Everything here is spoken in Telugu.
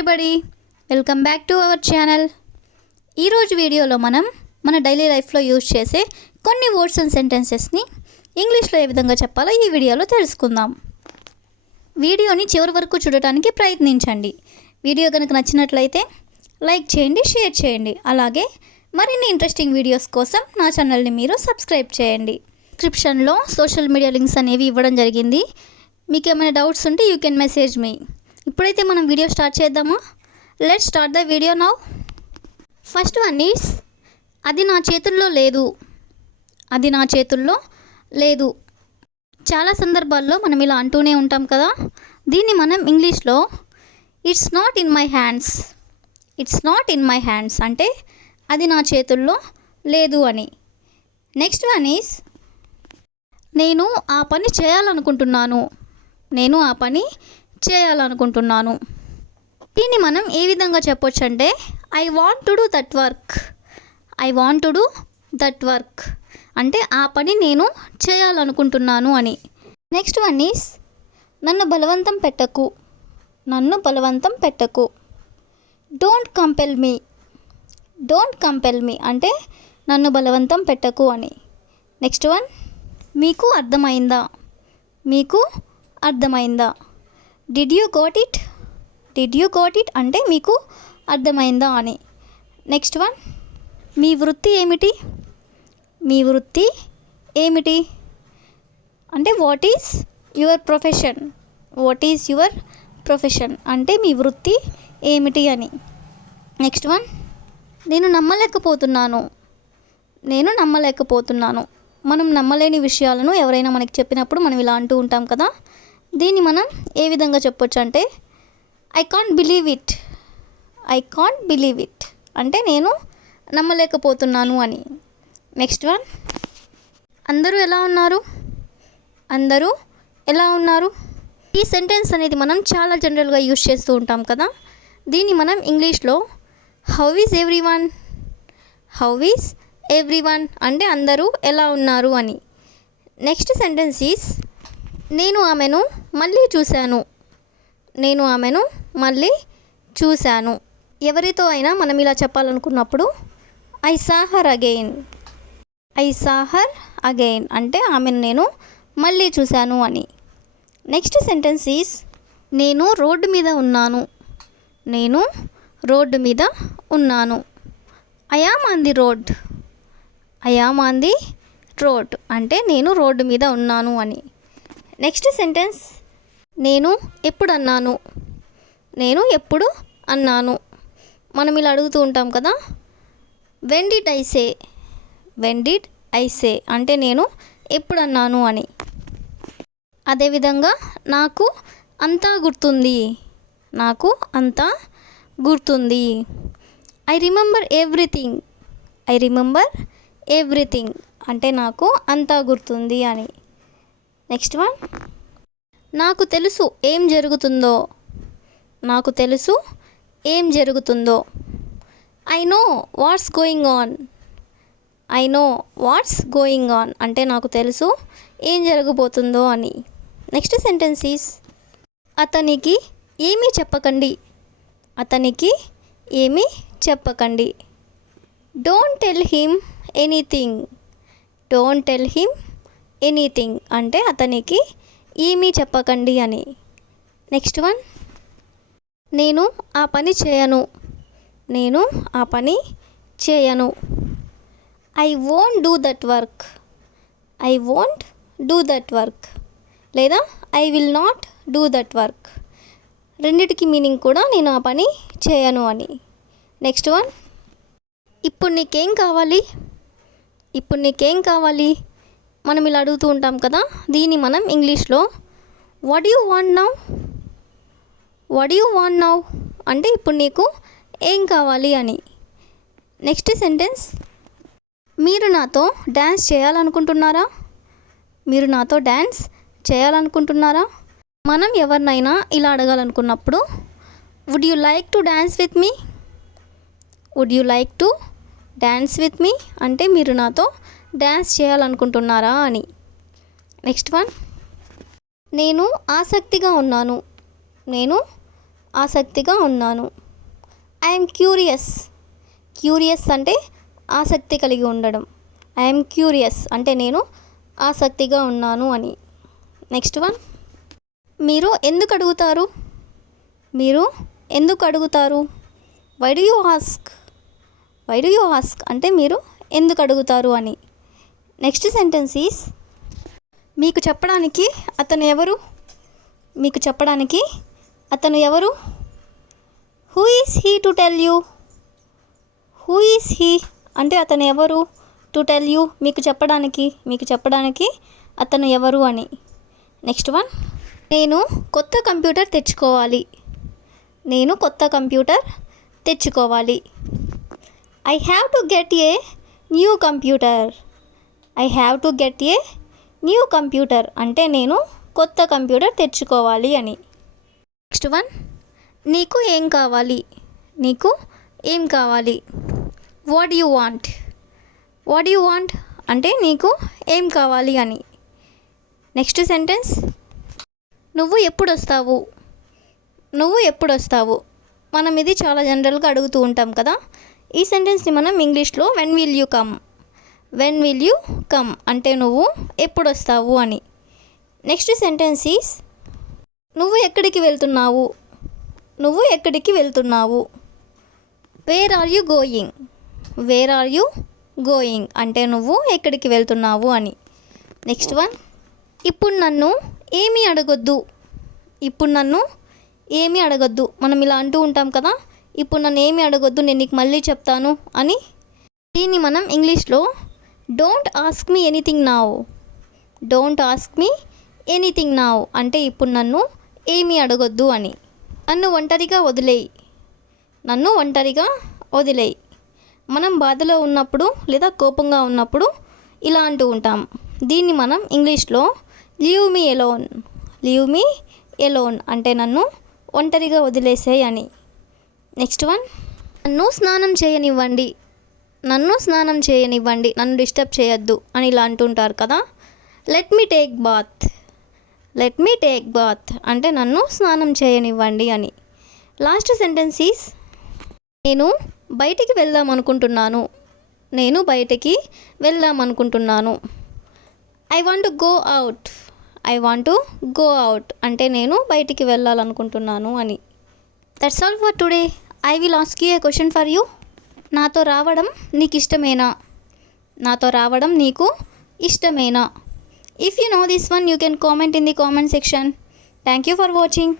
Everybody, welcome back to our channel. ఈరోజు వీడియోలో మనం మన డైలీ లైఫ్లో యూజ్ చేసే కొన్ని వర్డ్స్ అండ్ సెంటెన్సెస్ని ఇంగ్లీష్లో ఏ విధంగా చెప్పాలో ఈ వీడియోలో తెలుసుకుందాం. వీడియోని చివరి వరకు చూడటానికి ప్రయత్నించండి. వీడియో కనుక నచ్చినట్లయితే లైక్ చేయండి, షేర్ చేయండి. అలాగే మరిన్ని ఇంట్రెస్టింగ్ వీడియోస్ కోసం నా ఛానల్ని మీరు సబ్స్క్రైబ్ చేయండి. డిస్క్రిప్షన్లో సోషల్ మీడియా లింక్స్ అనేవి ఇవ్వడం జరిగింది. మీకు ఏమైనా డౌట్స్ ఉంటే యూ కెన్ మెసేజ్ మీ. ఇప్పుడైతే మనం వీడియో స్టార్ట్ చేద్దామా? Let's start the video now. First one is అది నా చేతుల్లో లేదు. అది నా చేతుల్లో లేదు. చాలా సందర్భాల్లో మనం ఇలా అంటూనే ఉంటాం కదా. దీన్ని మనం ఇంగ్లీష్లో it's not in my hands, it's not in my hands అంటే అది నా చేతుల్లో లేదు అని. నెక్స్ట్ వన్ ఈస్ నేను ఆ పని చేయాలనుకుంటున్నాను, నేను ఆ పని చేయాలనుకుంటున్నాను. దీన్ని మనం ఏ విధంగా చెప్పొచ్చు అంటే I want to do that work, I want to do that work అంటే ఆ పని నేను చేయాలనుకుంటున్నాను అని. నెక్స్ట్ వన్ ఈస్ నన్ను బలవంతం పెట్టకు, నన్ను బలవంతం పెట్టకు. Don't compel me, don't compel me అంటే నన్ను బలవంతం పెట్టకు అని. నెక్స్ట్ వన్ మీకు అర్థమైందా, మీకు అర్థమైందా. Did you got it, did you got it అంటే మీకు అర్థమైందా అని. నెక్స్ట్ వన్ మీ వృత్తి ఏమిటి, మీ వృత్తి ఏమిటి అంటే what is your profession, what is your profession అంటే మీ వృత్తి ఏమిటి అని. నెక్స్ట్ వన్ నేను నమ్మలేకపోతున్నాను, నేను నమ్మలేకపోతున్నాను. మనం నమ్మలేని విషయాలను ఎవరైనా మనకి చెప్పినప్పుడు మనం ఇలా అంటూ ఉంటాం కదా. దీన్ని మనం ఏ విధంగా చెప్పొచ్చు అంటే I can't believe it, I can't believe it అంటే నేను నమ్మలేకపోతున్నాను అని. నెక్స్ట్ వన్ అందరూ ఎలా ఉన్నారు, అందరూ ఎలా ఉన్నారు. ఈ సెంటెన్స్ అనేది మనం చాలా జనరల్గా యూజ్ చేస్తూ ఉంటాం కదా. దీన్ని మనం ఇంగ్లీష్లో how is every one, how is every one అంటే అందరూ ఎలా ఉన్నారు అని. నెక్స్ట్ సెంటెన్స్ ఈజ్ నేను ఆమెను మళ్ళీ చూశాను, నేను ఆమెను మళ్ళీ చూశాను. ఎవరితో అయినా మనం ఇలా చెప్పాలనుకున్నప్పుడు I saw her again, I saw her again అంటే ఆమెను నేను మళ్ళీ చూశాను అని. నెక్స్ట్ సెంటెన్స్ ఈజ్ నేను రోడ్డు మీద ఉన్నాను, నేను రోడ్డు మీద ఉన్నాను. I am on the road, I am on the road అంటే నేను రోడ్డు మీద ఉన్నాను అని. నెక్స్ట్ సెంటెన్స్ నేను ఎప్పుడు అన్నాను, నేను ఎప్పుడు అన్నాను. మనం ఇలా అడుగుతూ ఉంటాం కదా. When did I say, when did I say అంటే నేను ఎప్పుడు అన్నాను అని. అదేవిధంగా నాకు అంతా గుర్తుంది, నాకు అంతా గుర్తుంది. I remember everything, I remember everything అంటే నాకు అంతా గుర్తుంది అని. నెక్స్ట్ వన్ నాకు తెలుసు ఏం జరుగుతుందో, నాకు తెలుసు ఏం జరుగుతుందో. I know what's going on, I know what's going on అంటే నాకు తెలుసు ఏం జరగబోతుందో అని. నెక్స్ట్ సెంటెన్స్ ఈస్ అతనికి ఏమీ చెప్పకండి, అతనికి ఏమీ చెప్పకండి. Don't tell him anything, don't tell him anything అంటే అతనికి ఏమీ చెప్పకండి అని. నెక్స్ట్ వన్ నేను ఆ పని చేయను, నేను ఆ పని చేయను. I won't do that work, I won't do that work లేదా I will not do that work రెండిటికి మీనింగ్ కూడా నేను ఆ పని చేయను అని. నెక్స్ట్ వన్ ఇప్పుడు నీకేం కావాలి, ఇప్పుడు నీకేం కావాలి మనం ఇలా అడుగుతూ ఉంటాం కదా. దీన్ని మనం ఇంగ్లీష్లో what you want now, what you want now అంటే ఇప్పుడు నీకు ఏం కావాలి అని. నెక్స్ట్ సెంటెన్స్ మీరు నాతో డ్యాన్స్ చేయాలనుకుంటున్నారా, మీరు నాతో డ్యాన్స్ చేయాలనుకుంటున్నారా. మనం ఎవరినైనా ఇలా అడగాలనుకున్నప్పుడు would you like to dance with me, would you like to dance with me అంటే మీరు నాతో డ్యాన్స్ చేయాలనుకుంటున్నారా అని. నెక్స్ట్ వన్ నేను ఆసక్తిగా ఉన్నాను, నేను ఆసక్తిగా ఉన్నాను. I'm curious. క్యూరియస్ అంటే ఆసక్తి కలిగి ఉండడం. ఐఎమ్ క్యూరియస్ అంటే నేను ఆసక్తిగా ఉన్నాను అని. నెక్స్ట్ వన్, మీరు ఎందుకు అడుగుతారు? మీరు ఎందుకు అడుగుతారు? Why do you ask? Why do you ask అంటే మీరు ఎందుకు అడుగుతారు అని. నెక్స్ట్ సెంటెన్స్ ఈస్, మీకు చెప్పడానికి అతను ఎవరు? మీకు చెప్పడానికి అతను ఎవరు? Who is he to tell you? Who is he అంటే అతను ఎవరు? టు టెల్ యూ మీకు చెప్పడానికి అతను ఎవరు అని. నెక్స్ట్ వన్, నేను కొత్త కంప్యూటర్ తెచ్చుకోవాలి. నేను కొత్త కంప్యూటర్ తెచ్చుకోవాలి. I have to get a new computer. I have to get a new computer అంటే నేను కొత్త కంప్యూటర్ తెచ్చుకోవాలి అని. నెక్స్ట్ వన్, నీకు ఏం కావాలి? నీకు ఏం కావాలి? What you want? What you want అంటే నీకు ఏం కావాలి అని. నెక్స్ట్ సెంటెన్స్, నువ్వు ఎప్పుడు వస్తావు? నువ్వు ఎప్పుడు వస్తావు? మనం ఇది చాలా జనరల్గా అడుగుతూ ఉంటాం కదా. ఈ సెంటెన్స్ని మనం ఇంగ్లీష్లో when will you come, when will you come అంటే నువ్వు ఎప్పుడు వస్తావు అని. నెక్స్ట్ సెంటెన్స్ ఈస్, నువ్వు ఎక్కడికి వెళ్తున్నావు? నువ్వు ఎక్కడికి వెళ్తున్నావు? Where are you going? Where are you going అంటే నువ్వు ఎక్కడికి వెళ్తున్నావు అని. నెక్స్ట్ వన్, ఇప్పుడు నన్ను ఏమీ అడగొద్దు. ఇప్పుడు నన్ను ఏమీ అడగొద్దు. మనం ఇలా అంటూ ఉంటాం కదా, ఇప్పుడు నన్ను ఏమీ అడగొద్దు, నేను నీకు మళ్ళీ చెప్తాను అని. దీన్ని మనం ఇంగ్లీష్లో don't ask me anything now. Don't ask me anything now అంటే ఇప్పుడు నన్ను ఏమీ అడగొద్దు అని. నన్ను ఒంటరిగా వదిలేయి. నన్ను ఒంటరిగా వదిలేయి. మనం బాధలో ఉన్నప్పుడు లేదా కోపంగా ఉన్నప్పుడు ఇలా అంటూ ఉంటాం. దీన్ని మనం ఇంగ్లీష్లో leave me alone. Leave me alone అంటే నన్ను ఒంటరిగా వదిలేసేయి అని. నెక్స్ట్ వన్, నన్ను స్నానం చేయనివ్వండి. నన్ను స్నానం చేయనివ్వండి, నన్ను డిస్టర్బ్ చేయొద్దు అని ఇలా అంటుంటారు కదా. Let me take bath. Let me take bath అంటే నన్ను స్నానం చేయనివ్వండి అని. లాస్ట్ సెంటెన్స్ ఈస్, నేను బయటికి వెళ్దాం అనుకుంటున్నాను. నేను బయటికి వెళ్దాం అనుకుంటున్నాను. I want to go out. I want to go out అంటే నేను బయటికి వెళ్ళాలనుకుంటున్నాను అని. That's all for today. I will ask you A question for you. నాతో రావడం నీకు ఇష్టమేనా? నాతో రావడం నీకు ఇష్టమేనా? If you know this one, you can comment in the comment section. Thank you for watching.